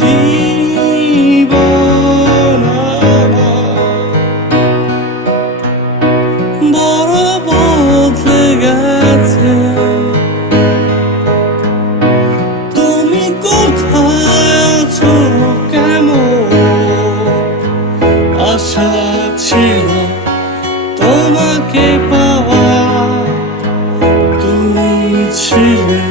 জীবন বড় বদলে গেছে। তুমি কোথায় আছো, কেমন আশা ছিল তোমাকে পাওয়া, তুমি ছিলে